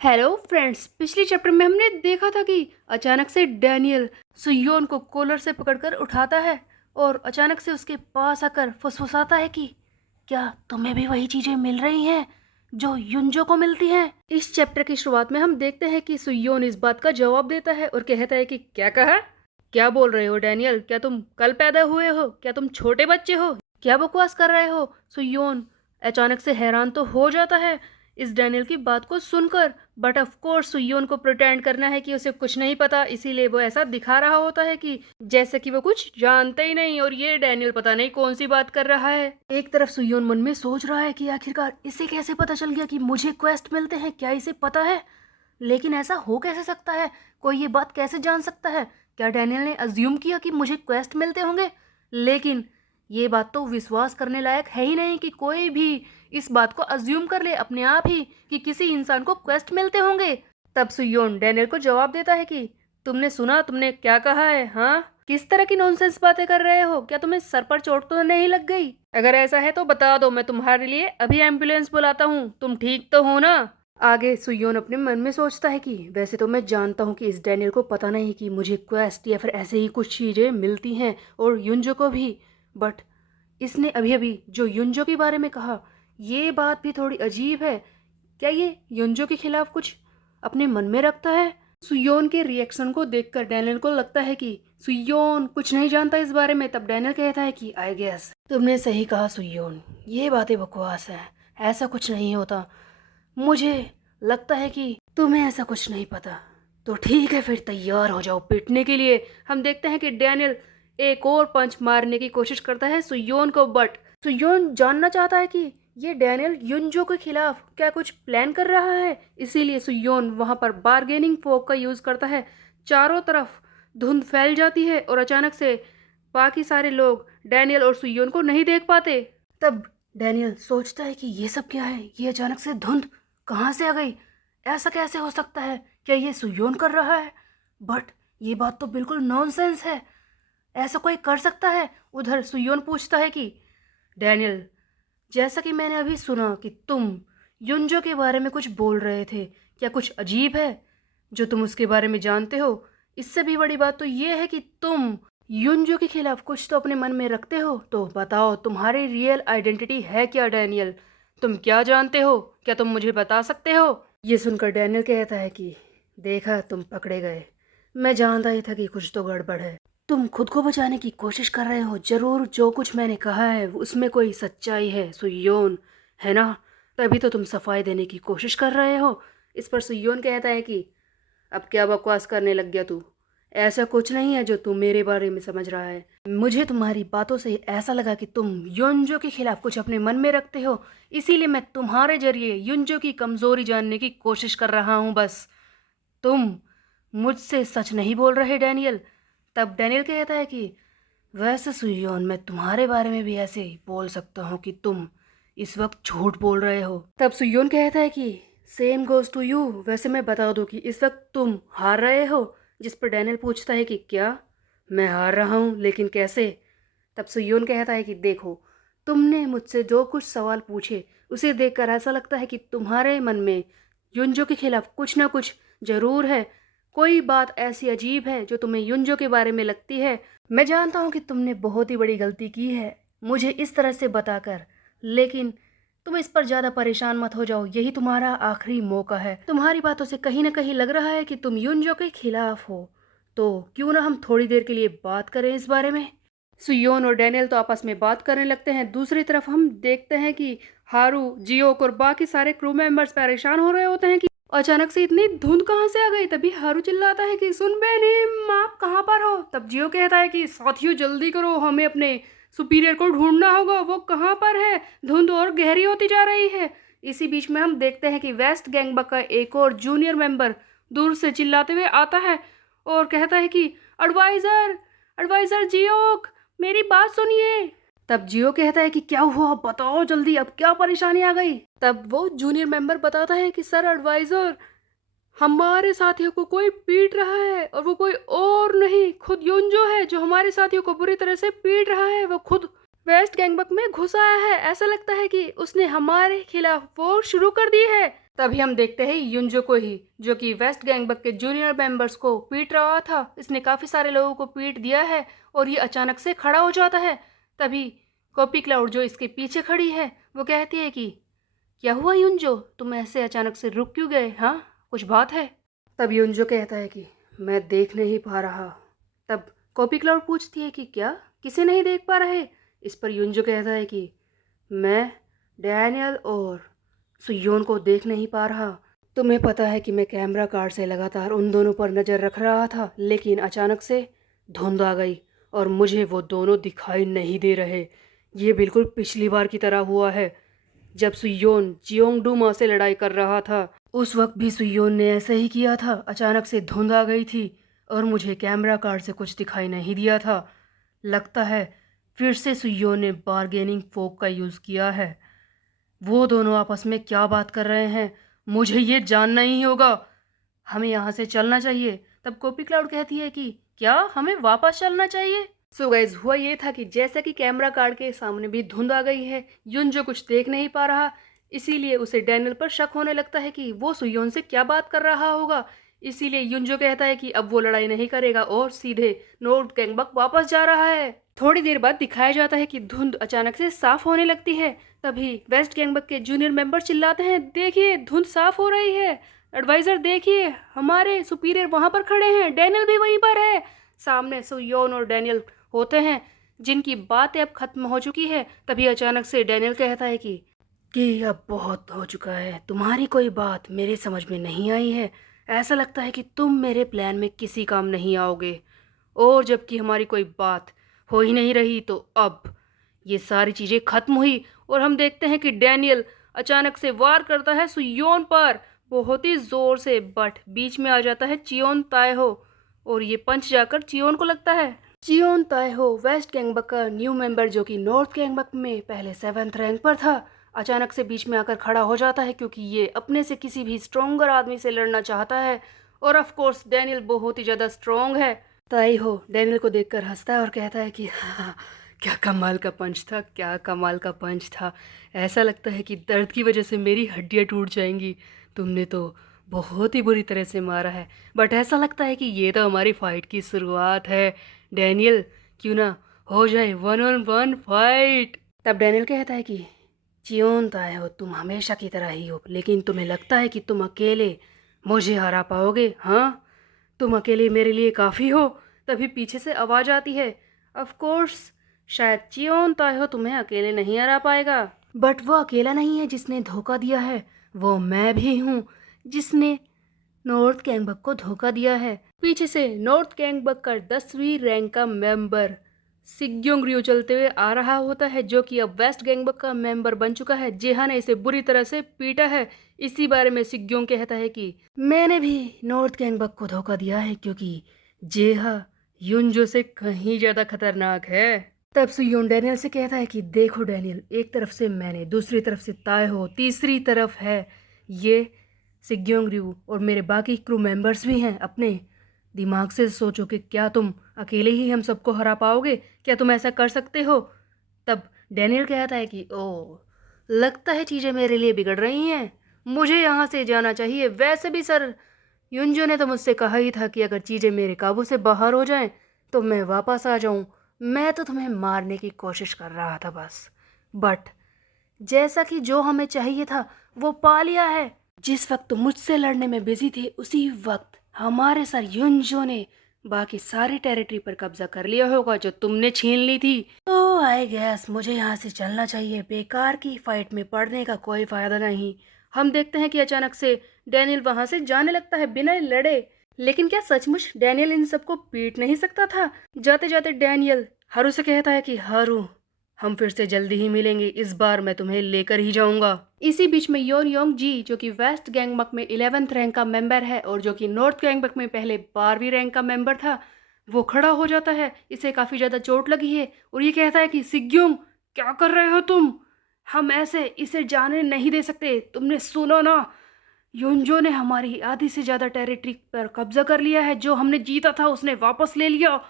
Hello friends, पिछले chapter में हमने देखा था कि अचानक से डैनियल सुयोन को कॉलर से पकड़कर उठाता है और अचानक से उसके पास आकर फुसफुसाता है कि क्या तुम्हें भी वही चीजें मिल रही हैं जो युंजो को मिलती हैं। इस चैप्टर की शुरुआत में हम देखते हैं कि सुयोन इस बात का जवाब देता है और कहता है कि क्या कहा, क्या बोल रहे हो डैनियल, क्या तुम कल पैदा हुए हो, क्या तुम छोटे बच्चे हो, क्या बकवास कर रहे हो। सुयोन अचानक से हैरान तो हो जाता है इस डैनियल की बात को सुनकर, बट ऑफ कोर्स सुयोन को प्रिटेंड करना है कि उसे कुछ नहीं पता, इसीलिए वो ऐसा दिखा रहा होता है कि जैसे कि वो कुछ जानते ही नहीं और ये डैनियल पता नहीं कौन सी बात कर रहा है। एक तरफ सुयोन मन में सोच रहा है कि आखिरकार इसे कैसे पता चल गया कि मुझे क्वेस्ट मिलते हैं, क्या इसे पता है, लेकिन ऐसा हो कैसे सकता है, कोई ये बात कैसे जान सकता है, क्या डैनियल ने अज्यूम किया कि मुझे क्वेस्ट मिलते होंगे। लेकिन ये बात तो विश्वास करने लायक है ही नहीं कि कोई भी इस बात को अज्यूम कर ले अपने आप ही कि किसी इंसान को क्वेस्ट मिलते होंगे। तब सुयोन डैनियल को जवाब देता है कि तुमने सुना, तुमने क्या कहा है, हाँ किस तरह की नॉनसेंस बातें कर रहे हो, क्या तुम्हें सर पर चोट तो नहीं लग गई, अगर ऐसा है तो बता दो, मैं तुम्हारे लिए अभी एम्बुलेंस बुलाता हूँ, तुम ठीक तो हो ना। आगे सुयोन अपने मन में सोचता है कि वैसे तो मैं जानता हूँ कि इस डैनियल को पता नहीं कि मुझे क्वेस्ट या फिर ऐसे ही कुछ चीज़ें मिलती हैं और युंजो को भी, बट इसने अभी अभी जो युंजो के बारे में कहा ये बात भी थोड़ी अजीब है, क्या ये युंजो के खिलाफ कुछ अपने मन में रखता है। सुयोन के रिएक्शन को देखकर डैनियल को लगता है कि सुयोन कुछ नहीं जानता इस बारे में। तब डैनियल कहता है कि आई गेस तुमने सही कहा सुयोन, ये बातें बकवास है, ऐसा कुछ नहीं होता, मुझे लगता है कि तुम्हें ऐसा कुछ नहीं पता। तो ठीक है, फिर तैयार हो जाओ पीटने के लिए। हम देखते हैं कि डैनियल एक और पंच मारने की कोशिश करता है सुयोन को, बट सुयोन जानना चाहता है कि ये डैनियल युंजो के खिलाफ क्या कुछ प्लान कर रहा है, इसीलिए सुयोन वहां पर बार्गेनिंग फोक का यूज करता है। चारों तरफ धुंध फैल जाती है और अचानक से बाकी सारे लोग डैनियल और सुयोन को नहीं देख पाते। तब डैनियल सोचता है कि ये सब क्या है, ये अचानक से धुंध कहाँ से आ गई, ऐसा कैसे हो सकता है, क्या ये सुयोन कर रहा है, बट ये बात तो बिल्कुल नॉनसेंस है, ऐसा कोई कर सकता है। उधर सुयोन पूछता है कि डैनियल, जैसा कि मैंने अभी सुना कि तुम युंजो के बारे में कुछ बोल रहे थे, क्या कुछ अजीब है जो तुम उसके बारे में जानते हो, इससे भी बड़ी बात तो ये है कि तुम युंजो के खिलाफ कुछ तो अपने मन में रखते हो, तो बताओ तुम्हारी रियल आइडेंटिटी है क्या डैनियल, तुम क्या जानते हो, क्या तुम मुझे बता सकते हो। ये सुनकर डैनियल कहता है कि देखा, तुम पकड़े गए, मैं जानता ही था कि कुछ तो गड़बड़ है, तुम खुद को बचाने की कोशिश कर रहे हो, जरूर जो कुछ मैंने कहा है उसमें कोई सच्चाई है सुयोन, है ना, तभी तो तुम सफाई देने की कोशिश कर रहे हो। इस पर सुयोन कहता है कि अब क्या बकवास करने लग गया तू, ऐसा कुछ नहीं है जो तू मेरे बारे में समझ रहा है, मुझे तुम्हारी बातों से ऐसा लगा कि तुम युंजो के खिलाफ कुछ अपने मन में रखते हो, इसीलिए मैं तुम्हारे जरिए युंजो की कमजोरी जानने की कोशिश कर रहा हूँ बस, तुम मुझसे सच नहीं बोल रहे डैनियल। तब डैनियल कहता है कि वैसे सुयोन, मैं तुम्हारे बारे में भी ऐसे ही बोल सकता हूँ कि तुम इस वक्त झूठ बोल रहे हो। तब सुयोन कहता है कि सेम गोज टू यू, वैसे मैं बता दूं कि इस वक्त तुम हार रहे हो। जिस पर डैनियल पूछता है कि क्या मैं हार रहा हूँ, लेकिन कैसे। तब सुयोन कहता है कि देखो, तुमने मुझसे जो कुछ सवाल पूछे उसे देखकर ऐसा लगता है कि तुम्हारे मन में युंजो के खिलाफ कुछ ना कुछ जरूर है, कोई बात ऐसी अजीब है जो तुम्हें युंजो के बारे में लगती है। मैं जानता हूँ कि तुमने बहुत ही बड़ी गलती की है मुझे इस तरह से बताकर, लेकिन तुम इस पर ज़्यादा परेशान मत हो जाओ, यही तुम्हारा आखिरी मौका है, तुम्हारी बातों से कहीं ना कहीं लग रहा है कि तुम युंजो के खिलाफ हो, तो क्यों ना हम थोड़ी देर के लिए बात करें इस बारे में। सुयोन और डैनियल तो आपस में बात करने लगते हैं। दूसरी तरफ हम देखते हैं कि हारू, जियोक और बाकी सारे क्रू मेंबर्स परेशान हो रहे होते हैं कि अचानक से इतनी धुंध कहाँ से आ गई। तभी हारू चिल्लाता है कि सुन बेनिम, आप कहाँ पर हो। तब जियो कहता है कि साथियों जल्दी करो, हमें अपने सुपीरियर को ढूंढना होगा, वो कहाँ पर है, धुंध और गहरी होती जा रही है। इसी बीच में हम देखते हैं कि वेस्ट गैंगबक का एक और जूनियर मेंबर दूर से चिल्लाते हुए आता है और कहता है कि एडवाइजर, एडवाइजर जियोक, मेरी बात सुनिए। तब जियो कहता है कि क्या हुआ, बताओ जल्दी, अब क्या परेशानी आ गई। तब वो जूनियर मेंबर बताता है कि सर एडवाइजर, हमारे साथियों को कोई पीट रहा है और वो कोई और नहीं, खुद युंजो है जो हमारे साथियों को बुरी तरह से पीट रहा है, वो खुद वेस्ट गैंगबक में घुस आया है, ऐसा लगता है कि उसने हमारे खिलाफ वॉर शुरू कर दी है। तभी हम देखते हैं युंजो को ही, जो कि वेस्ट गैंगबक के जूनियर मेंबर्स को पीट रहा था। इसने काफ़ी सारे लोगों को पीट दिया है और ये अचानक से खड़ा हो जाता है। तभी कॉपी क्लाउड जो इसके पीछे खड़ी है वो कहती है कि क्या हुआ युंजो, तुम ऐसे अचानक से रुक क्यों गए? हाँ, कुछ बात है? तब युंजो कहता है कि मैं देख नहीं पा रहा। तब कॉपी क्लाउड पूछती है कि क्या किसे नहीं देख पा रहे? इस पर युंजो कहता है कि मैं डैनियल और सुयोन को देख नहीं पा रहा। तुम्हें पता है कि मैं कैमरा कार्ड से लगातार उन दोनों पर नज़र रख रहा था, लेकिन अचानक से धुंध आ गई और मुझे वो दोनों दिखाई नहीं दे रहे। ये बिल्कुल पिछली बार की तरह हुआ है जब सुयोन जियोंगडू माँ से लड़ाई कर रहा था। उस वक्त भी सुयोन ने ऐसे ही किया था। अचानक से धुंध आ गई थी और मुझे कैमरा कार्ड से कुछ दिखाई नहीं दिया था। लगता है फिर से सुयोन ने बार्गेनिंग फोक का यूज़ किया है। वो दोनों आपस में क्या बात कर रहे हैं, मुझे ये जानना ही होगा। हमें यहाँ से चलना चाहिए। तब कॉपी क्लाउड कहती है कि क्या हमें वापस चलना चाहिए? सो गाइज, हुआ ये था कि जैसा कि कैमरा कार्ड के सामने भी धुंध आ गई है, युन जो कुछ देख नहीं पा रहा, इसीलिए उसे डैनियल पर शक होने लगता है कि वो सुयोन से क्या बात कर रहा होगा। इसीलिए युंजो कहता है कि अब वो लड़ाई नहीं करेगा और सीधे नॉर्थ गैंगबक वापस जा रहा है। थोड़ी देर बाद दिखाया जाता है कि धुंध अचानक से साफ होने लगती है। तभी वेस्ट गैंगबक के जूनियर मेंबर चिल्लाते हैं, देखिए धुंध साफ हो रही है, एडवाइजर देखिए हमारे सुपीरियर वहां पर खड़े हैं, डैनियल भी वहीं पर है। सामने सुयोन और डैनियल होते हैं जिनकी बातें अब खत्म हो चुकी है। तभी अचानक से डैनियल कहता है कि अब बहुत हो चुका है, तुम्हारी कोई बात मेरे समझ में नहीं आई है। ऐसा लगता है कि तुम मेरे प्लान में किसी काम नहीं आओगे, और जबकि हमारी कोई बात हो ही नहीं रही। तो अब ये सारी चीज़ें खत्म हुई और हम देखते हैं कि डैनियल अचानक से वार करता है सुयोन पर बहुत ही ज़ोर से, बट बीच में आ जाता है चियोन ताएहो और ये पंच जाकर चियोन को लगता है। चियोन ताएहो वेस्ट गैंगबक का न्यू मेंबर जो कि नॉर्थ गैंगबक में पहले 7th रैंक पर था, अचानक से बीच में आकर खड़ा हो जाता है क्योंकि ये अपने से किसी भी स्ट्रोंगर आदमी से लड़ना चाहता है। और ऑफ कोर्स डैनियल बहुत ही ज़्यादा स्ट्रोंग है। ताएहो डैनियल को देखकर हंसता है और कहता है कि हाँ, क्या कमाल का पंच था, क्या कमाल का पंच था। ऐसा लगता है कि दर्द की वजह से मेरी हड्डियाँ टूट जाएंगी। तुमने तो बहुत ही बुरी तरह से मारा है, बट ऐसा लगता है कि ये तो हमारी फाइट की शुरुआत है। डैनियल, क्यों ना हो जाए 1-on-1 फाइट। तब डैनियल कहता है कि चियोन ताएहो तुम हमेशा की तरह ही हो, लेकिन तुम्हें लगता है कि तुम अकेले मुझे हरा पाओगे? हाँ, तुम अकेले मेरे लिए काफ़ी हो। तभी पीछे से आवाज़ आती है, ऑफ कोर्स शायद चियोन ताएहो तुम्हें अकेले नहीं हरा पाएगा, बट वो अकेला नहीं है जिसने धोखा दिया है, वो मैं भी हूँ जिसने नॉर्थ गैंगबक को धोखा दिया है। पीछे से नॉर्थ गैंगबक का 10वीं रैंक का मेंबर सिग्योंग रियो चलते हुए आ रहा होता है, जो कि अब वेस्ट गैंगबक का मेंबर बन चुका है। जेहा ने इसे बुरी तरह से पीटा है। इसी बारे में सिग्योंग कहता है कि मैंने भी नॉर्थ गैंगबक को धोखा दिया है क्योंकि जेहा युनजो से कहीं ज़्यादा खतरनाक है। तब सुयोन डैनियल से कहता है कि देखो डैनियल, एक तरफ से मैंने, दूसरी तरफ से ताएहो, तीसरी तरफ है ये सिग्योंग रियो और मेरे बाकी क्रू मेंबर्स भी हैं। अपने दिमाग से सोचो कि क्या तुम अकेले ही हम सबको हरा पाओगे? क्या तुम ऐसा कर सकते हो? तब डैनियल कहता है कि ओह, लगता है चीज़ें मेरे लिए बिगड़ रही हैं, मुझे यहाँ से जाना चाहिए। वैसे भी सर युंजो ने तो मुझसे कहा ही था कि अगर चीज़ें मेरे काबू से बाहर हो जाएं तो मैं वापस आ जाऊँ। मैं तो तुम्हें मारने की कोशिश कर रहा था बस, बट जैसा कि जो हमें चाहिए था वो पा लिया है। जिस वक्त तुम मुझसे लड़ने में बिजी थे उसी वक्त हमारे सर युनजो ने बाकी सारी टेरिटरी पर कब्जा कर लिया होगा जो तुमने छीन ली थी। तो आई गैस मुझे यहाँ से चलना चाहिए, बेकार की फाइट में पड़ने का कोई फायदा नहीं। हम देखते हैं कि अचानक से डैनियल वहां से जाने लगता है बिना लड़े। लेकिन क्या सचमुच डैनियल इन सबको पीट नहीं सकता था? जाते जाते डैनियल हारू से कहता है कि हारू, हम फिर से जल्दी ही मिलेंगे, इस बार मैं तुम्हें लेकर ही जाऊंगा। इसी बीच में योन योंग जी जो कि वेस्ट गैंगबक में 11th रैंक का मेंबर है और जो कि नॉर्थ गैंगबक में पहले 12वीं रैंक का मेंबर था, वो खड़ा हो जाता है। इसे काफ़ी ज़्यादा चोट लगी है और ये कहता है कि सिग्योंग, क्या कर रहे हो तुम? हम ऐसे इसे जाने नहीं दे सकते। तुमने सुनो ना, योंजो ने हमारी आधी से ज़्यादा टेरिटरी पर कब्जा कर लिया है। जो हमने जीता था उसने वापस ले लिया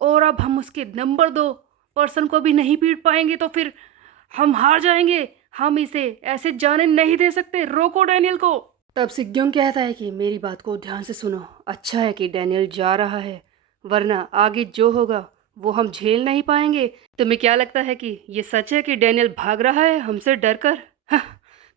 और अब हम उसके नंबर 2 पर्सन को भी नहीं पीट पाएंगे तो फिर हम हार जाएंगे। हम इसे ऐसे जाने नहीं दे सकते, रोको डैनियल को। तब सिग्योंग कहता है कि मेरी बात को ध्यान से सुनो, अच्छा है कि डैनियल जा रहा है, वरना आगे जो होगा वो हम झेल नहीं पाएंगे। तुम्हें क्या लगता है कि ये सच है कि डैनियल भाग रहा है हमसे डरकर? हाँ,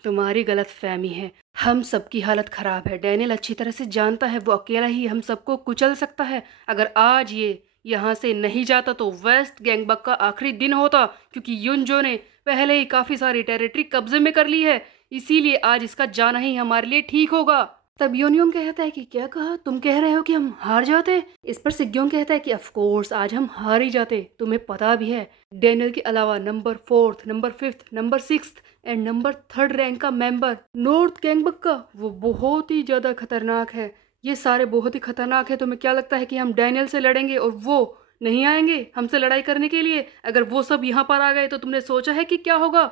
तुम्हारी गलत फहमी है। हम सबकी हालत खराब है। डैनियल अच्छी तरह से जानता है वो अकेला ही हम सबको कुचल सकता है। अगर आज ये यहाँ से नहीं जाता तो वेस्ट गैंगबक का आखिरी दिन होता, क्योंकि युनजो ने पहले ही काफी सारी टेरिटरी कब्जे में कर ली है। इसीलिए आज इसका जाना ही हमारे लिए ठीक होगा। तब योनयोंग कहता है कि क्या कहा, तुम कह रहे हो कि हम हार जाते? इस पर सिग्योंग कहता है कि ऑफ कोर्स आज हम हार ही जाते। तुम्हें पता भी है डैनियल के अलावा number 4th, number 5th, number 6th and number 3rd rank का मेंबर नॉर्थ गैंगबक का, वो बहुत ही ज्यादा खतरनाक है। ये सारे बहुत ही खतरनाक है। तुम्हें क्या लगता है कि हम डैनियल से लड़ेंगे और वो नहीं आएंगे हमसे लड़ाई करने के लिए? अगर वो सब यहाँ पर आ गए तो तुमने सोचा है कि क्या होगा?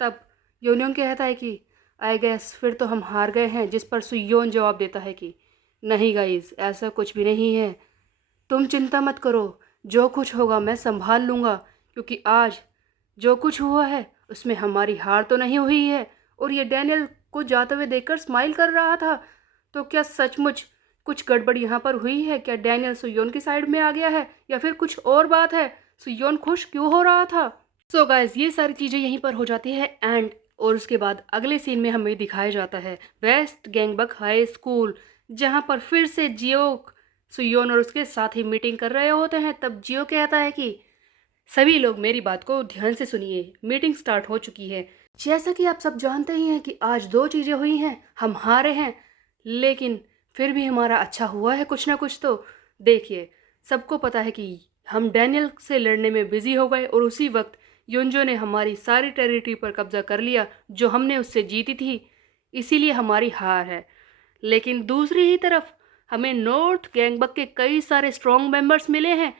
तब योनयोंग कहता है कि आई गेस फिर तो हम हार गए हैं। जिस पर सुयोन जवाब देता है कि नहीं गाइस, ऐसा कुछ भी नहीं है, तुम चिंता मत करो, जो कुछ होगा मैं संभाल लूँगा, क्योंकि आज जो कुछ हुआ है उसमें हमारी हार तो नहीं हुई है। और ये डैनियल को जाते हुए देखकर स्माइल कर रहा था, तो क्या सचमुच कुछ गड़बड़ यहाँ पर हुई है? क्या डैनियल सुयोन की साइड में आ गया है या फिर कुछ और बात है? सुयोन खुश क्यों हो रहा था? सो गाइस, ये सारी चीज़ें यहीं पर हो जाती है एंड और उसके बाद अगले सीन में हमें दिखाया जाता है वेस्ट गैंगबक हाई स्कूल, जहाँ पर फिर से जियो, सुयोन और उसके साथ ही मीटिंग कर रहे होते हैं। तब जियो कहता है कि सभी लोग मेरी बात को ध्यान से सुनिए, मीटिंग स्टार्ट हो चुकी है। जैसा कि आप सब जानते ही हैं कि आज दो चीज़ें हुई हैं, हम हारे हैं लेकिन फिर भी हमारा अच्छा हुआ है कुछ ना कुछ तो। देखिए, सबको पता है कि हम डैनियल से लड़ने में बिजी हो गए और उसी वक्त युनजो ने हमारी सारी टेरिटरी पर कब्जा कर लिया जो हमने उससे जीती थी, इसीलिए हमारी हार है। लेकिन दूसरी ही तरफ हमें नॉर्थ गैंगबक के कई सारे स्ट्रॉन्ग मेंबर्स मिले हैं,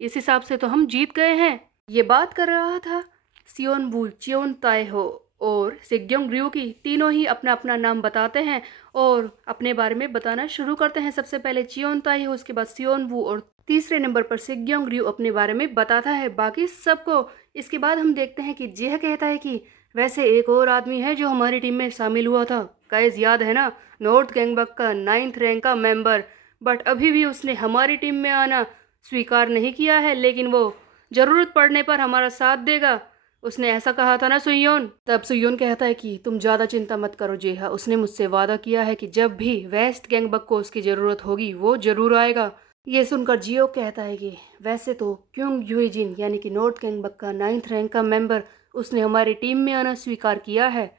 इस हिसाब से तो हम जीत गए हैं। ये बात कर रहा था सियोन वू, चियोन ताएहो और सिग्योंग रियो की। तीनों ही अपना अपना नाम बताते हैं और अपने बारे में बताना शुरू करते हैं। सबसे पहले चियोन ताएहो, उसके बाद सियोन वू और तीसरे नंबर पर सिग्योंग रियो अपने बारे में बताता है बाकी सबको। इसके बाद हम देखते हैं कि जेह कहता है कि वैसे एक और आदमी है जो हमारी टीम में शामिल हुआ था, गाइस याद है ना, नॉर्थ गैंगबक का 9th रैंक का मेंबर, बट अभी भी उसने हमारी टीम में आना स्वीकार नहीं किया है, लेकिन वो ज़रूरत पड़ने पर हमारा साथ देगा। उसने ऐसा कहा था ना सुयोन? तब सुयोन कहता है कि तुम ज़्यादा चिंता मत करो जेहा, उसने मुझसे वादा किया है कि जब भी वेस्ट गैंगबक को उसकी ज़रूरत होगी वो ज़रूर आएगा। ये सुनकर जियो कहता है कि वैसे तो क्योंग यूजिन यानी कि नॉर्थ गैंगबक का 9th रैंक का मेंबर, उसने हमारी टीम में आना स्वीकार किया है,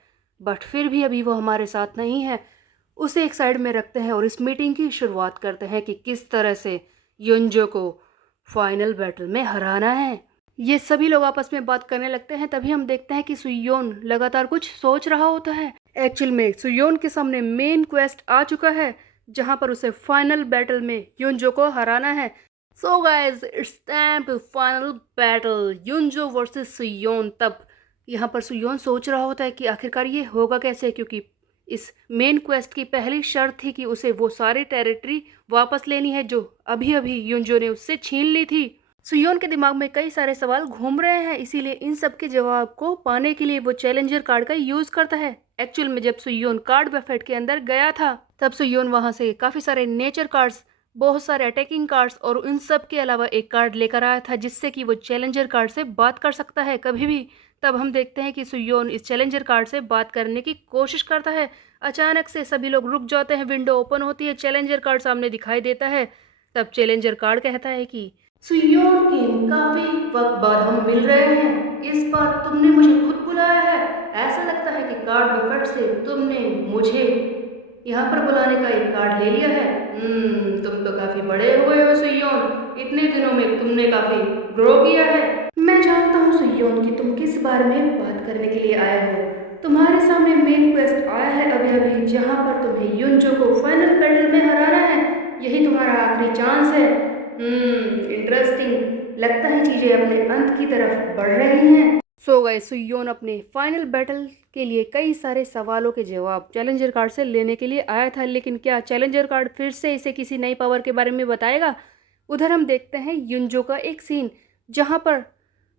बट फिर भी अभी वो हमारे साथ नहीं है। उसे एक साइड में रखते हैं और इस मीटिंग की शुरुआत करते हैं कि किस तरह से युनजो को फाइनल बैटल में हराना है। ये सभी लोग आपस में बात करने लगते हैं। तभी हम देखते हैं कि सुयोन लगातार कुछ सोच रहा होता है। एक्चुअल में सुयोन के सामने मेन क्वेस्ट आ चुका है, जहां पर उसे फाइनल बैटल में युनजो को हराना है। So guys, it's time to final battle, Yunjo versus Suyeon. तब यहाँ पर सुयोन सोच रहा होता है कि आखिरकार ये होगा कैसे, क्योंकि इस मेन क्वेस्ट की पहली शर्त थी कि उसे वो सारी टेरिटरी वापस लेनी है जो अभी अभी युनजो ने उससे छीन ली थी। सुयोन के दिमाग में कई सारे सवाल घूम रहे हैं, इसीलिए इन सब के जवाब को पाने के लिए वो चैलेंजर कार्ड का यूज करता है। एक्चुअल में जब सुयोन कार्ड बफेट के अंदर गया था तब सुयोन वहां से काफी सारे नेचर कार्ड्स, बहुत सारे अटैकिंग कार्ड्स और उन सब के अलावा एक कार्ड लेकर आया था जिससे कि वो चैलेंजर कार्ड से बात कर सकता है कभी भी। तब हम देखते हैं कि सुयोन इस चैलेंजर कार्ड से बात करने की कोशिश करता है। अचानक से सभी लोग रुक जाते हैं, विंडो ओपन होती है, चैलेंजर कार्ड सामने दिखाई देता है। तब चैलेंजर कार्ड कहता है कि सुयोन किम, काफी वक्त बाद हम मिल रहे हैं, इस बार तुमने मुझे खुद बुलाया है। ऐसा लगता है कि कार्ड बफेट से तुमने मुझे यहाँ पर बुलाने का एक कार्ड ले लिया है। तुम तो काफी बड़े हुए हो सुयोन, इतने दिनों में तुमने काफी ग्रो किया है। मैं जानता हूँ सुयोन कि तुम किस बारे में बात करने के लिए आए हो। तुम्हारे सामने मेन क्वेस्ट आया है अभी अभी, जहाँ पर तुम्हें युनजो को फाइनल बैटल में हराना है। यही तुम्हारा आखिरी चांस है। इंटरेस्टिंग, लगता है चीजें अपने अंत की तरफ बढ़ रही हैं। सो गए सुयोन अपने फाइनल बैटल के लिए कई सारे सवालों के जवाब चैलेंजर कार्ड से लेने के लिए आया था, लेकिन क्या चैलेंजर कार्ड फिर से इसे किसी नई पावर के बारे में बताएगा? उधर हम देखते हैं युनजो का एक सीन, जहां पर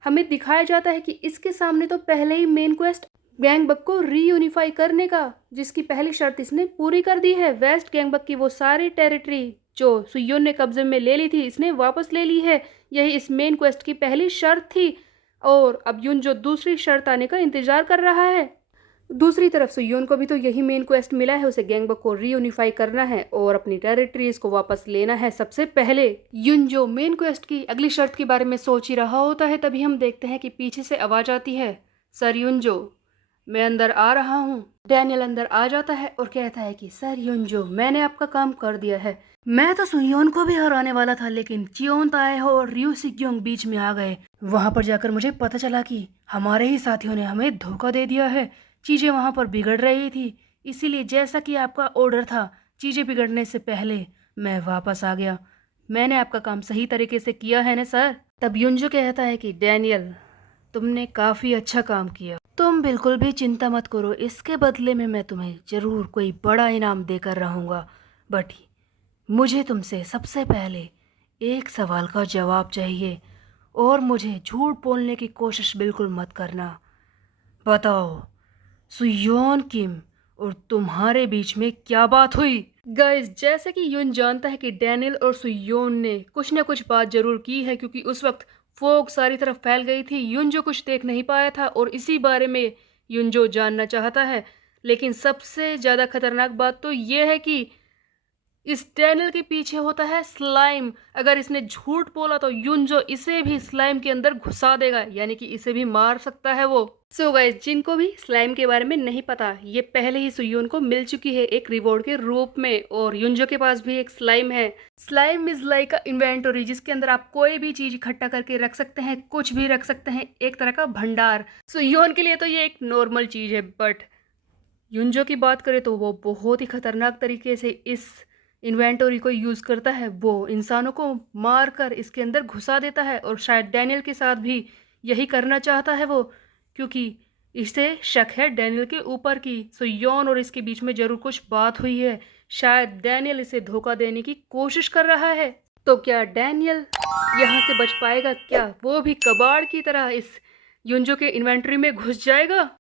हमें दिखाया जाता है कि इसके सामने तो पहले ही मेन क्वेस्ट गैंगबक को रीयूनिफाई करने का, जिसकी पहली शर्त इसने पूरी कर दी है। वेस्ट गैंगबक की वो सारी टेरिटरी जो सुयोन ने कब्जे में ले ली थी, इसने वापस ले ली है। यही इस मेन क्वेस्ट की पहली शर्त थी। और अब यून जो दूसरी शर्त आने का इंतजार कर रहा है। दूसरी तरफ सुयोन को भी तो यही मेन क्वेस्ट मिला है, उसे गैंगबक को रीयूनिफाई करना है और अपनी टेरिटरीज को वापस लेना है। सबसे पहले युन जो मेन क्वेस्ट की अगली शर्त के बारे में सोच ही रहा होता है, तभी हम देखते हैं कि पीछे से आवाज आती है, सर युनजो, मैं अंदर आ रहा हूँ। डैनियल अंदर आ जाता है और कहता है कि सर युनजो, मैंने आपका काम कर दिया है। मैं तो सुयोन को भी हराने वाला था, लेकिन चियोन ताए हो और रयू सिक्योंग बीच में आ गए। वहां पर जाकर मुझे पता चला कि हमारे ही साथियों ने हमें धोखा दे दिया है। चीजें वहां पर बिगड़ रही थी, इसीलिए जैसा कि आपका ऑर्डर था, चीजें बिगड़ने से पहले मैं वापस आ गया। मैंने आपका काम सही तरीके से किया है ना सर? तब युनजो कहता है कि डैनियल, तुमने काफी अच्छा काम किया। तुम बिल्कुल भी चिंता मत करो, इसके बदले में मैं तुम्हें जरूर कोई बड़ा इनाम देकर रहूंगा। बट मुझे तुमसे सबसे पहले एक सवाल का जवाब चाहिए, और मुझे झूठ बोलने की कोशिश बिल्कुल मत करना। बताओ, सुयोन किम और तुम्हारे बीच में क्या बात हुई? गाइस, जैसे कि युन जानता है कि डैनियल और सुयोन ने कुछ ना कुछ बात जरूर की है, क्योंकि उस वक्त फोग सारी तरफ फैल गई थी। युन जो कुछ देख नहीं पाया था और इसी बारे में युन जो जानना चाहता है। लेकिन सबसे ज्यादा खतरनाक बात तो यह है कि इस डैनियल के पीछे होता है स्लाइम। अगर इसने झूठ बोला तो युनजो इसे भी स्लाइम के अंदर घुसा देगा, यानी कि इसे भी मार सकता है वो। सो गाइस, जिनको भी स्लाइम के बारे में नहीं पता, ये पहले ही सुयोन को मिल चुकी है एक रिवॉर्ड के रूप में, और युनजो के पास भी एक स्लाइम है। Slime is like a inventory, जिसके अंदर आप कोई भी चीज इकट्ठा करके रख सकते हैं, कुछ भी रख सकते हैं, एक तरह का भंडार। सुयोन के लिए तो ये एक नॉर्मल चीज है, बट युनजो की बात करें तो वो बहुत ही खतरनाक तरीके से इस इन्वेंटरी को यूज़ करता है। वो इंसानों को मार कर इसके अंदर घुसा देता है, और शायद डैनियल के साथ भी यही करना चाहता है वो, क्योंकि इसे शक है डैनियल के ऊपर की। सो यॉन और इसके बीच में जरूर कुछ बात हुई है। शायद डैनियल इसे धोखा देने की कोशिश कर रहा है। तो क्या डैनियल यहाँ से बच पाएगा? क्या वो भी कबाड़ की तरह इस युनजो के इन्वेंटरी में घुस जाएगा?